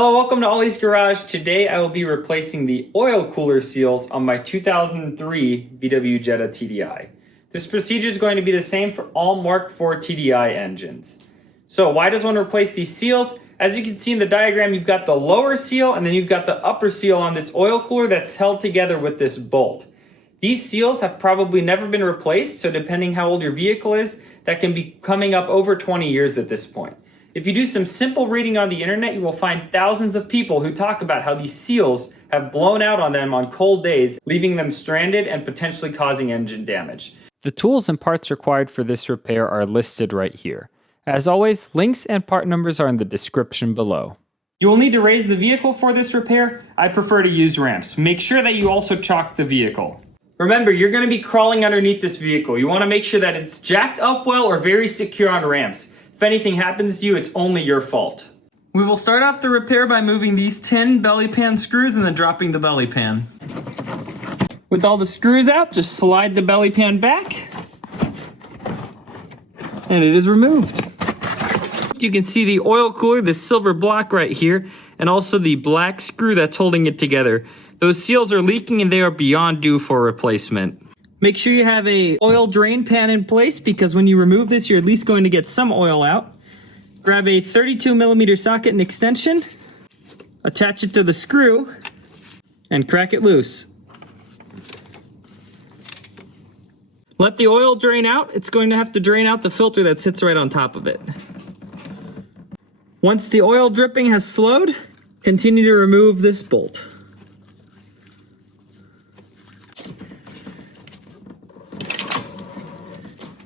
Hello, welcome to Ollie's Garage. Today I will be replacing the oil cooler seals on my 2003 VW Jetta TDI. This procedure is going to be the same for all Mk4 TDI engines. So why does one replace these seals? As you can see in the diagram, you've got the lower seal and then you've got the upper seal on this oil cooler that's held together with this bolt. These seals have probably never been replaced, so depending how old your vehicle is, that can be coming up over 20 years at this point. If you do some simple reading on the internet, you will find thousands of people who talk about how these seals have blown out on them on cold days, leaving them stranded and potentially causing engine damage. The tools and parts required for this repair are listed right here. As always, links and part numbers are in the description below. You will need to raise the vehicle for this repair. I prefer to use ramps. Make sure that you also chock the vehicle. Remember, you're going to be crawling underneath this vehicle. You want to make sure that it's jacked up well or very secure on ramps. If anything happens to you, it's only your fault. We will start off the repair by moving these 10 belly pan screws and then dropping the belly pan. With all the screws out, just slide the belly pan back. And it is removed. You can see the oil cooler, this silver block right here, and also the black screw that's holding it together. Those seals are leaking and they are beyond due for replacement. Make sure you have a oil drain pan in place because when you remove this, you're at least going to get some oil out. Grab a 32mm socket and extension, attach it to the screw, and crack it loose. Let the oil drain out. It's going to have to drain out the filter that sits right on top of it. Once the oil dripping has slowed, continue to remove this bolt.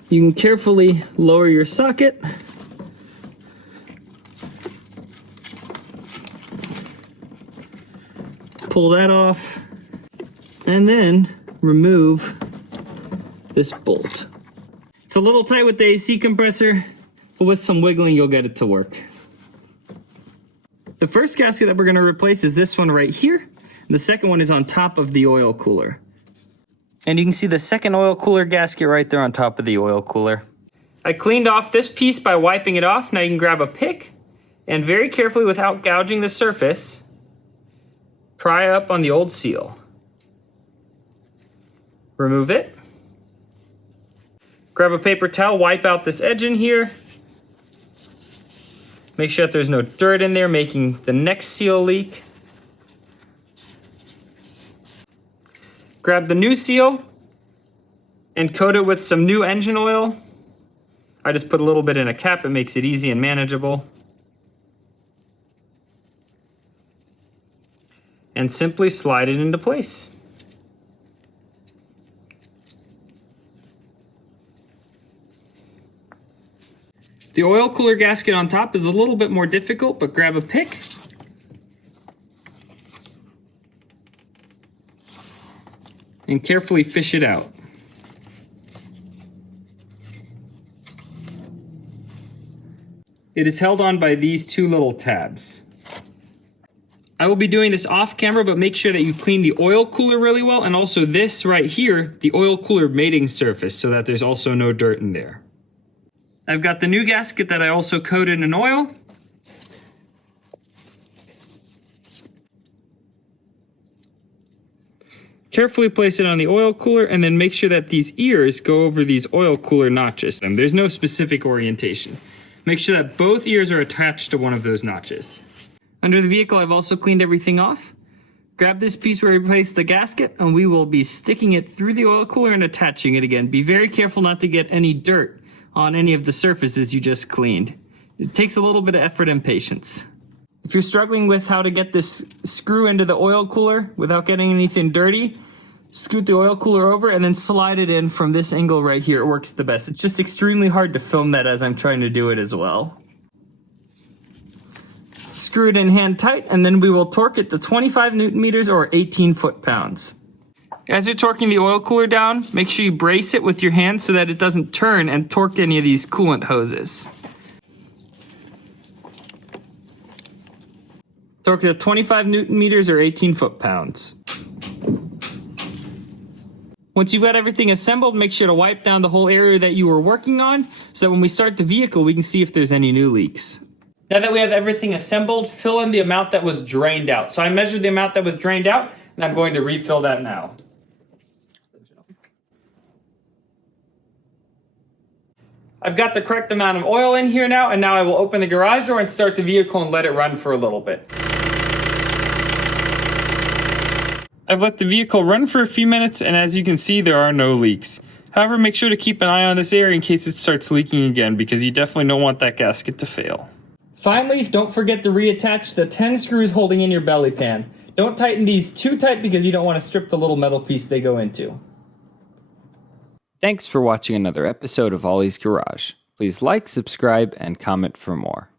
You can carefully lower your socket. Pull that off, and then remove this bolt. It's a little tight with the AC compressor, but with some wiggling you'll get it to work. The first gasket that we're going to replace is this one right here. And the second one is on top of the oil cooler. And you can see the second oil cooler gasket right there on top of the oil cooler. I cleaned off this piece by wiping it off. Now you can grab a pick and very carefully, without gouging the surface, pry up on the old seal. Remove it. Grab a paper towel, wipe out this edge in here. Make sure that there's no dirt in there, making the next seal leak. Grab the new seal and coat it with some new engine oil. I just put a little bit in a cap, it makes it easy and manageable. And simply slide it into place. The oil cooler gasket on top is a little bit more difficult, but grab a pick. And carefully fish it out. It is held on by these two little tabs. I will be doing this off camera, but make sure that you clean the oil cooler really well, and also this right here, the oil cooler mating surface, so that there's also no dirt in there. I've got the new gasket that I also coated in oil. Carefully place it on the oil cooler and then make sure that these ears go over these oil cooler notches. There's no specific orientation. Make sure that both ears are attached to one of those notches. Under the vehicle, I've also cleaned everything off. Grab this piece where we placed the gasket and we will be sticking it through the oil cooler and attaching it again. Be very careful not to get any dirt on any of the surfaces you just cleaned. It takes a little bit of effort and patience. If you're struggling with how to get this screw into the oil cooler without getting anything dirty, scoot the oil cooler over and then slide it in from this angle right here. It works the best. It's just extremely hard to film that as I'm trying to do it as well. Screw it in hand tight and then we will torque it to 25 Newton meters or 18 foot-pounds. As you're torquing the oil cooler down, make sure you brace it with your hand so that it doesn't turn and torque any of these coolant hoses. Torque to 25 Newton meters or 18 foot-pounds. Once you've got everything assembled, make sure to wipe down the whole area that you were working on so that when we start the vehicle, we can see if there's any new leaks. Now that we have everything assembled, fill in the amount that was drained out. So I measured the amount that was drained out, and I'm going to refill that now. I've got the correct amount of oil in here now, and now I will open the garage door and start the vehicle and let it run for a little bit. I've let the vehicle run for a few minutes, and as you can see, there are no leaks. However, make sure to keep an eye on this area in case it starts leaking again, because you definitely don't want that gasket to fail. Finally, don't forget to reattach the 10 screws holding in your belly pan. Don't tighten these too tight because you don't want to strip the little metal piece they go into. Thanks for watching another episode of Ollie's Garage. Please like, subscribe, and comment for more.